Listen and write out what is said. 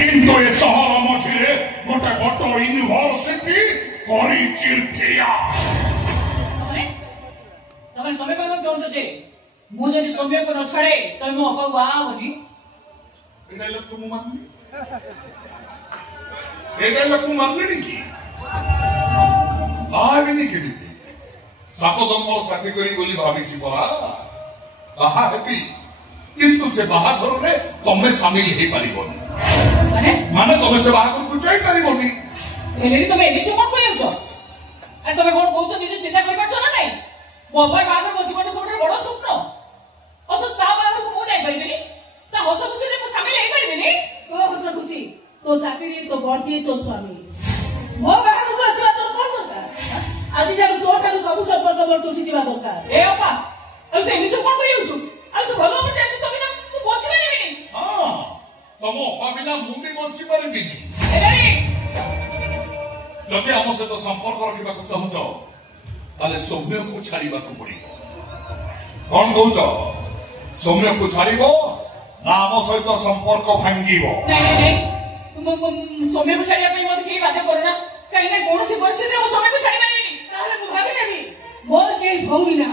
किंतु ए सहर मझिरे गोटे बड़ यूनिवर्सिटी करी चिल्ठिया तमे तमे कहबो चाहछो जे मु जदि सौम्य को न छाड़े तमे मो अपा वा होनी एटा लोक तुम मानली एटा लोक मानली की भाविनी केमिति सातो दमर साथी करी बोली भाबिछि परा बाहा हेबी किंतु से बाहाघर रे तमे शामिल हे परिबोनी माने तमे से बाहाघर को जाई परिबोनी एलेनी तमे एबिसे कोन कहियो आ तमे कोन कहउछ निजे चिंता करि परछ ना नहीं मो भाई बाहाघर मो जीवन सबसे बड़ स्वप्न अथस ता बाहाघर को मो जाई परिबेनी ता हस खुशी रे मो शामिल हे परिबेनी ओ हस खुशी तो चाकरी तो बढ़ती तो स्वामी मो बाहाघर को आसीबा तोर कोन दरकार आदि जानु तो ठानु सब संपर्क मोर टूटी जीवा दरकार ए अपा अरे तो एबिसे कोन कहियो अरे तो भलो पर जानि तमे ना मु बचि परिबेनी हां तमो अपा बिना मु भी बचि परिबिनी एलानी जदि हम सहित संपर्क रखा चाहूच ताले सौम्य को छाड़वा पड़ो कौन कौच सौम्य को छाड़ ना आम सहित संपर्क भांगिब सौम्य को छाड़िया मत कहीं बाध्य करना कहीं कौन परिस्थिति सौम्य को छाड़ी पारे भावी मोर कई भौणी ना